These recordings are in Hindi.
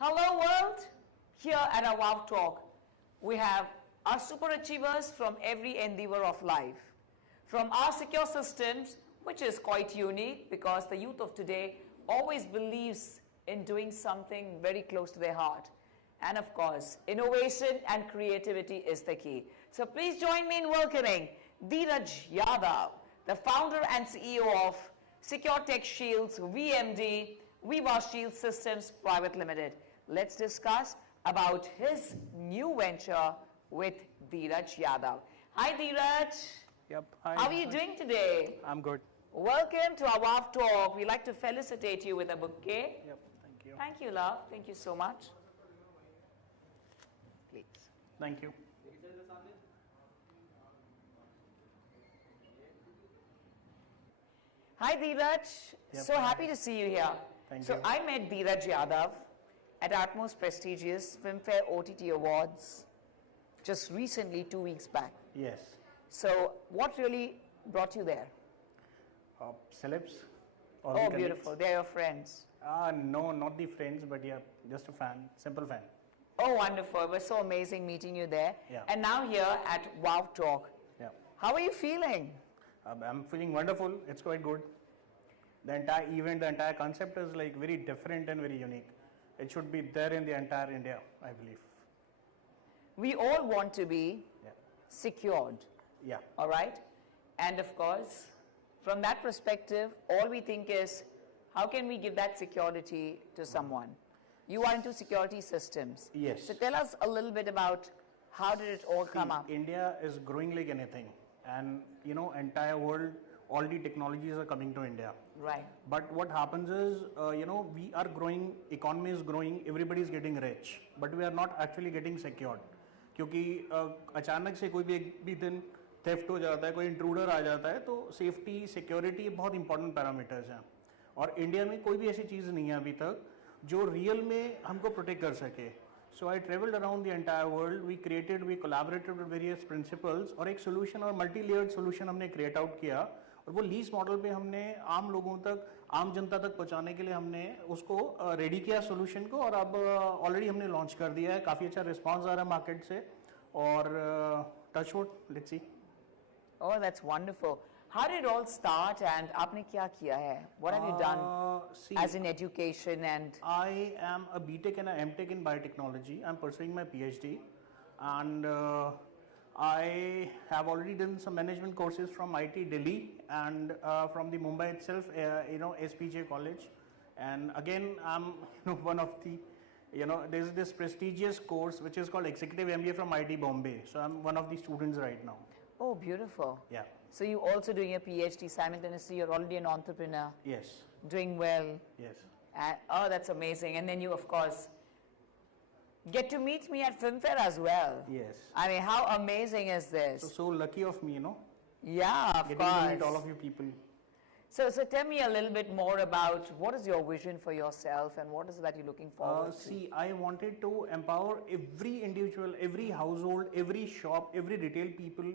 Hello world, here at our WOW Talk, we have our super achievers from every endeavor of life. From our secure systems, which is quite unique because the youth of today always believes in doing something very close to their heart. And of course, innovation and creativity is the key. So please join me in welcoming Dheeraj Yadav, the founder and CEO of Secure Tech Shields, VMD, Viva Shield Systems Private Limited. Let's discuss about his new venture with Dheeraj Yadav. Hi Dheeraj. Yep. Hi. How are you doing today? I'm good. Welcome to our WOW Talk. We'd like to felicitate you with a bouquet. Yep. Thank you. Thank you, love. Thank you so much. Please. Thank you. Hi Dheeraj. Yep. So happy to see you here. Thank so you. I met Dheeraj Yadav at our most prestigious Filmfare OTT Awards just recently, 2 weeks back. Yes. So what really brought you there? Celebs. Oh, beautiful. They're your friends. No, not the friends, but yeah, just a fan, simple fan. Oh, wonderful. It was so amazing meeting you there. Yeah. And now here at WOW Talk. Yeah. How are you feeling? I'm feeling wonderful. It's quite good. The entire event, the entire concept is like very different and very unique. It should be there in the entire India, I believe. We all want to be Yeah. secured. Yeah. All right. And of course, from that perspective, all we think is, how can we give that security to someone? You are into security systems. Yes. So tell us a little bit about how did it all come up? India is growing like anything. And, you know, entire world, all the technologies are coming to India. Right. But what happens is, we are growing, economy is growing, everybody is getting rich, but we are not actually getting secured. क्योंकि अचानक से कोई भी एक भी दिन थेफ्ट हो जाता है, कोई इंट्रूडर आ जाता है, तो सेफ्टी सिक्योरिटी बहुत इंपॉर्टेंट पैरामीटर्स हैं. और इंडिया में कोई भी ऐसी चीज़ नहीं है अभी तक जो रियल में हमको प्रोटेक्ट कर सके. So I traveled around the entire world. We collaborated with various principles और एक solution और multi-layered solution हमने create out किया और वो लीज मॉडल पे हमने आम लोगों तक, आम जनता तक पहुंचाने के लिए हमने उसको रेडी किया सोल्यूशन को और अब ऑलरेडी हमने लॉन्च कर दिया है. काफ़ी अच्छा रिस्पांस आ रहा है मार्केट से और touch wood, let's see. Oh, that's wonderful. How did it all start and आपने क्या किया है? What have you done as in education and? I am a BTech and a MTech in biotechnology. I'm pursuing my PhD and I have already done some management courses from IT Delhi and from the Mumbai itself, SPJ College. And again, I'm one of the, there's this prestigious course which is called Executive MBA from IT Bombay. So I'm one of the students right now. Oh, beautiful. Yeah. So you also doing a PhD simultaneously, you're already an entrepreneur. Yes. Doing well. Yes. Oh, that's amazing. And then you, of course, get to meet me at Filmfare as well. Yes. I mean, how amazing is this? So lucky of me, Yeah, of getting course. to meet all of you people. So tell me a little bit more about what is your vision for yourself and what is it that you're looking forward to? See, I wanted to empower every individual, every household, every shop, every retail people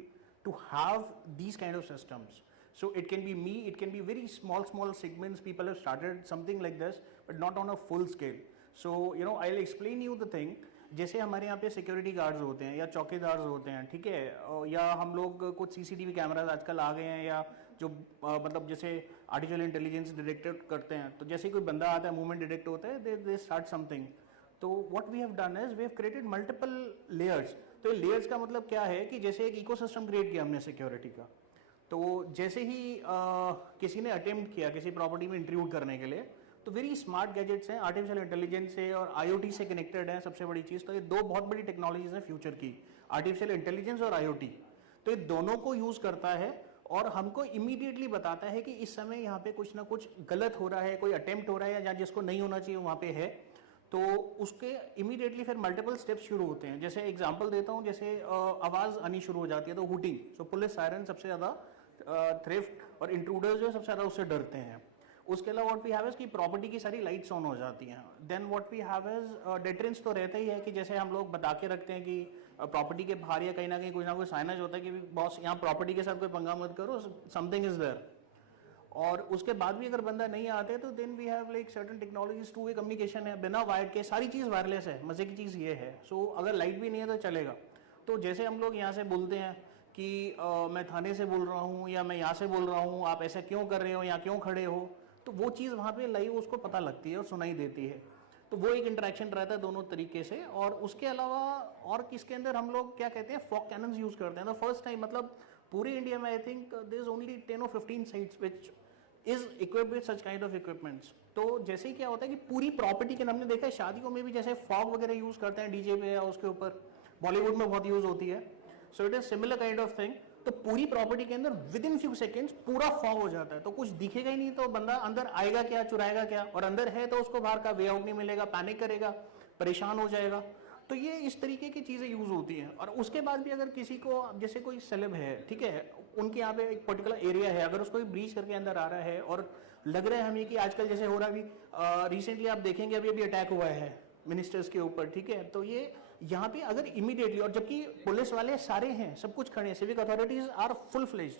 to have these kind of systems. So it can be me, it can be very small segments. People have started something like this, but not on a full scale. So, I'll explain you the thing. जैसे हमारे यहाँ पे सिक्योरिटी गार्ड्स होते हैं या चौकीदार होते हैं, ठीक है, या हम लोग कुछ सीसीटीवी कैमराज आजकल आ गए हैं या जो मतलब जैसे आर्टिफिशियल इंटेलिजेंस डिटेक्ट करते हैं, तो जैसे कोई बंदा आता है, मूवमेंट डिटेक्ट होता है, दे स्टार्ट समथिंग. तो what we have done is we have created multiple layers. तो लेयर्स का मतलब क्या है कि जैसे एक इकोसिस्टम क्रिएट किया हमने सिक्योरिटी का. तो जैसे ही किसी ने अटेम्प्ट किया किसी प्रॉपर्टी में इंट्रूड करने के लिए, तो वेरी स्मार्ट गैजेट्स हैं, आर्टिफिशियल इंटेलिजेंस से और IoT से कनेक्टेड है. सबसे बड़ी चीज़ तो ये दो बहुत बड़ी टेक्नोलॉजीज हैं फ्यूचर की, आर्टिफिशियल इंटेलिजेंस और IoT. तो ये दोनों को यूज़ करता है और हमको इमीडिएटली बताता है कि इस समय यहाँ पे कुछ ना कुछ गलत हो रहा है, कोई अटेम्प्ट हो रहा है या जिसको नहीं होना चाहिए वहाँ पे है. तो उसके इमीडिएटली फिर मल्टीपल स्टेप्स शुरू होते हैं. जैसे एग्जांपल देता हूँ, जैसे आवाज़ आनी शुरू हो जाती है तो हुटिंग. सो पुलिस सायरन सबसे ज़्यादा थ्रिफ्ट और इंट्रूडर्स जो सबसे ज़्यादा उससे डरते हैं. उसके अलावा व्हाट वी हैव इज कि प्रॉपर्टी की सारी लाइट्स ऑन हो जाती हैं. Then what we have is deterrence तो रहता ही है कि जैसे हम लोग बता के रखते हैं कि प्रॉपर्टी के बाहर या कहीं ना कहीं कोई ना कोई साइनेज होता है कि बॉस यहाँ प्रॉपर्टी के साथ कोई पंगा मत करो, समथिंग इज देयर. और उसके बाद भी अगर बंदा नहीं आते तो then we have like certain technologies, two way communication है, बिना वायर्ड के सारी चीज़ वायरलेस है। मजे की चीज़ ये है। सो अगर लाइट भी नहीं है तो चलेगा। तो जैसे हम लोग यहाँ से बोलते हैं कि मैं थाने से बोल रहा हूँ या मैं यहाँ से बोल रहा हूँ, आप ऐसा क्यों कर रहे हो या क्यों खड़े हो, तो वो चीज़ वहाँ पे लाइव उसको पता लगती है और सुनाई देती है। तो वो एक इंटरेक्शन रहता है दोनों तरीके से। और उसके अलावा और किसके अंदर हम लोग क्या कहते हैं, फॉग कैनन्स यूज़ करते हैं। तो फर्स्ट टाइम मतलब पूरे इंडिया में I think there is only 10 और 15 sites which is equipped with such kind of equipments. तो जैसे ही क्या होता है कि पूरी प्रॉपर्टी के, हमने देखा है शादियों में भी जैसे फॉग वगैरह यूज़ करते हैं डीजे पे या उसके ऊपर, बॉलीवुड में बहुत यूज़ होती है। So it is similar kind of thing. तो पूरी प्रॉपर्टी के अंदर विद इन फ्यू सेकेंड्स पूरा फॉग हो जाता है, तो कुछ दिखेगा ही नहीं, तो बंदा अंदर आएगा क्या, चुराएगा क्या, और अंदर है तो उसको बाहर का वे आउट नहीं मिलेगा, पैनिक करेगा, परेशान हो जाएगा। तो ये इस तरीके की चीज़ें यूज़ होती हैं। और उसके बाद भी अगर किसी को, जैसे कोई सेलेब है, ठीक है, उनके यहाँ पे एक पर्टिकुलर एरिया है, अगर उसको ब्रीच करके अंदर आ रहा है और लग रहा है हमें कि आजकल जैसे हो रहा है अभी रिसेंटली आप देखेंगे अभी अटैक हुआ है मिनिस्टर्स के ऊपर, ठीक है, तो ये यहाँ पे अगर इमीडिएटली, और जबकि पुलिस वाले सारे हैं, सब कुछ खड़े हैं, civic authorities are full fledged,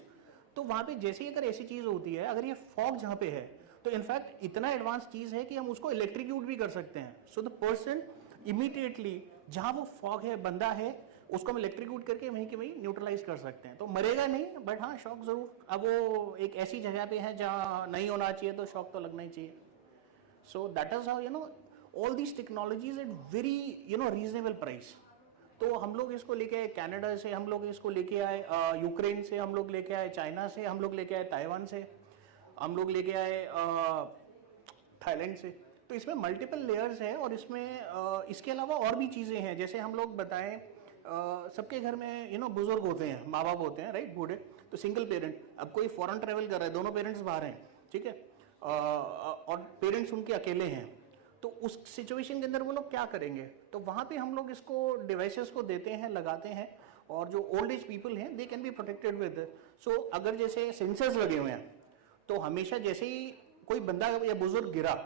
तो वहाँ पे जैसे ही अगर ऐसी चीज़ होती है, अगर ये फॉग जहाँ पे है, तो इनफैक्ट इतना एडवांस चीज़ है कि हम उसको इलेक्ट्रिक्यूट भी कर सकते हैं। सो द पर्सन इमीडिएटली जहाँ वो फॉग है, बंदा है, उसको हम इलेक्ट्रिक्यूट करके वहीं के वहीं न्यूट्रलाइज कर सकते हैं। तो मरेगा नहीं, बट हाँ शॉक जरूर, अब वो एक ऐसी जगह पे है जहाँ नहीं होना चाहिए, तो शॉक तो लगना ही चाहिए। So that is how you know all these technologies at very reasonable price. तो हम लोग इसको लेके आए कनाडा से, हम लोग इसको लेके आए यूक्रेन से, हम लोग लेके आए चाइना से, हम लोग लेके आए ताइवान से, हम लोग लेके आए थाईलैंड से। तो इसमें मल्टीपल लेयर्स है। और इसमें इसके अलावा और भी चीज़ें हैं, जैसे हम लोग बताएं सबके घर में बुजुर्ग होते हैं, माँ बाप होते हैं, राइट, बूढ़े, तो सिंगल पेरेंट, अब कोई फॉरेन ट्रेवल कर रहा है, दोनों पेरेंट्स बाहर हैं, ठीक है, और पेरेंट्स उनके अकेले हैं, तो उस सिचुएशन के अंदर वो लोग क्या करेंगे। तो वहाँ पे हम लोग इसको डिवाइसेस को देते हैं, लगाते हैं, और जो ओल्ड एज पीपल हैं they can be protected with. So अगर जैसे सेंसर्स लगे हुए हैं, तो हमेशा जैसे ही कोई बंदा या बुजुर्ग गिरा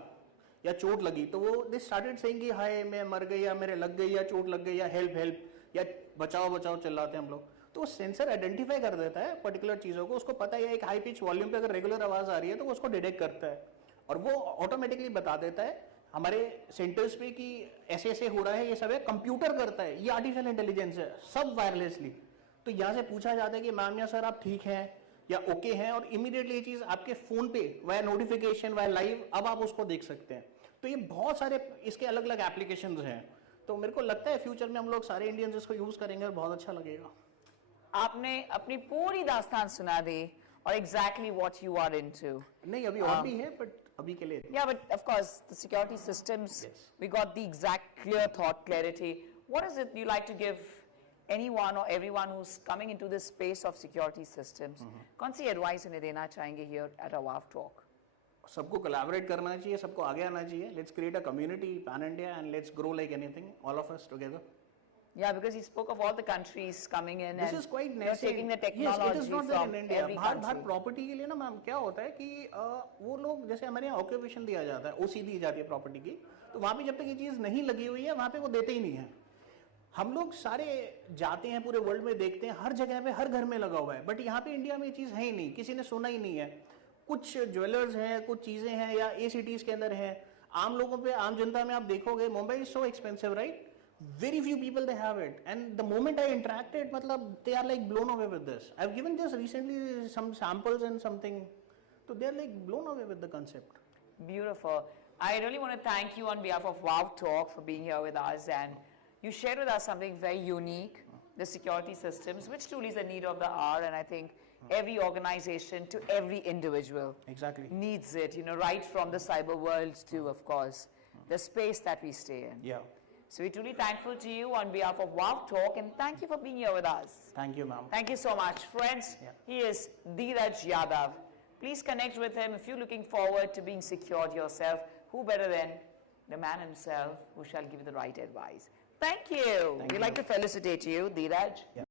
या चोट लगी, तो वो दे स्टार्टेड सेइंग कि हाय मैं मर गई, या मेरे लग गई, या चोट लग गई, या हेल्प हेल्प, या बचाओ बचाओ चिल्लाते हैं हम लोग। तो सेंसर आइडेंटिफाई कर देता है पर्टिकुलर चीज़ों को, उसको पता है एक हाई पिच वॉल्यूम पे अगर रेगुलर आवाज़ आ रही है तो वो उसको डिटेक्ट करता है, और वो ऑटोमेटिकली बता देता है हमारे सेंटर्स पे कि ऐसे ऐसे हो रहा है। ये सब है, कंप्यूटर करता है, ये आर्टिफिशियल इंटेलिजेंस है, सब वायरलेसली। तो यहाँ से पूछा जाता है कि मैम या सर आप ठीक हैं या ओके हैं, और इमीडिएटली ये चीज़ आपके फ़ोन पे वाया नोटिफिकेशन, वाया लाइव, अब आप उसको देख सकते हैं। तो ये बहुत सारे इसके अलग अलग एप्लीकेशंस हैं। तो मेरे को लगता है फ्यूचर में हम लोग सारे इंडियंस इसको यूज़ करेंगे और बहुत अच्छा लगेगा। आपने अपनी पूरी दास्तान सुना दी और exactly what you are into. नहीं, अभी और भी है, बट अभी के लिए। Yeah, but of course, the security systems, Yes. we got the exact clear thought, clarity. What is it you like to give anyone or everyone who's coming into this space of security systems? कौन सी advice उन्हें देना चाहेंगे here at AWAV Talk? सबको कोलैबोरेट करना चाहिए, सबको आगे आना चाहिए। Let's create a community pan India and let's grow like anything, all of us together. Yeah, because he spoke of all the countries coming in This and is quite they're nascent. taking the Yes, technology it is not there from in India. every बाहर country. प्रॉपर्टी के लिए ना मैम क्या होता है कि वो लोग, जैसे हमारे यहाँ ऑक्यूपेशन दिया जाता है, ओसी दी जाती है प्रॉपर्टी की, तो वहाँ पे जब तक ये चीज़ नहीं लगी हुई है वहाँ पे वो देते ही नहीं है। हम लोग सारे जाते हैं पूरे वर्ल्ड में, देखते हैं हर जगह पे हर घर में लगा हुआ है, बट यहाँ पे इंडिया में ये चीज़ है ही नहीं, किसी ने सुना ही नहीं है। कुछ ज्वेलर्स हैं, कुछ चीज़ें हैं, या ए सिटीज़ के अंदर हैं, आम लोगों पे, आम जनता में आप देखोगे Mumbai is so expensive, right, very few people they have it, and the moment I interacted, matlab they are like blown away with this. I've given just recently some samples and something, so they're like blown away with the concept. Beautiful. I really want to thank you on behalf of WOW Talk for being here with us, and you shared with us something very unique, the security systems, which truly is the need of the hour, and I think every organization to every individual Exactly needs it, right from the cyber world to, of course, the space that we stay in. Yeah. So we're truly thankful to you on behalf of WOW Talk, and thank you for being here with us. Thank you, ma'am. Thank you so much. Friends, he is Dheeraj Yadav. Please connect with him if you're looking forward to being secured yourself. Who better than the man himself who shall give you the right advice. Thank you. We'd like to felicitate you, Dheeraj. Yeah.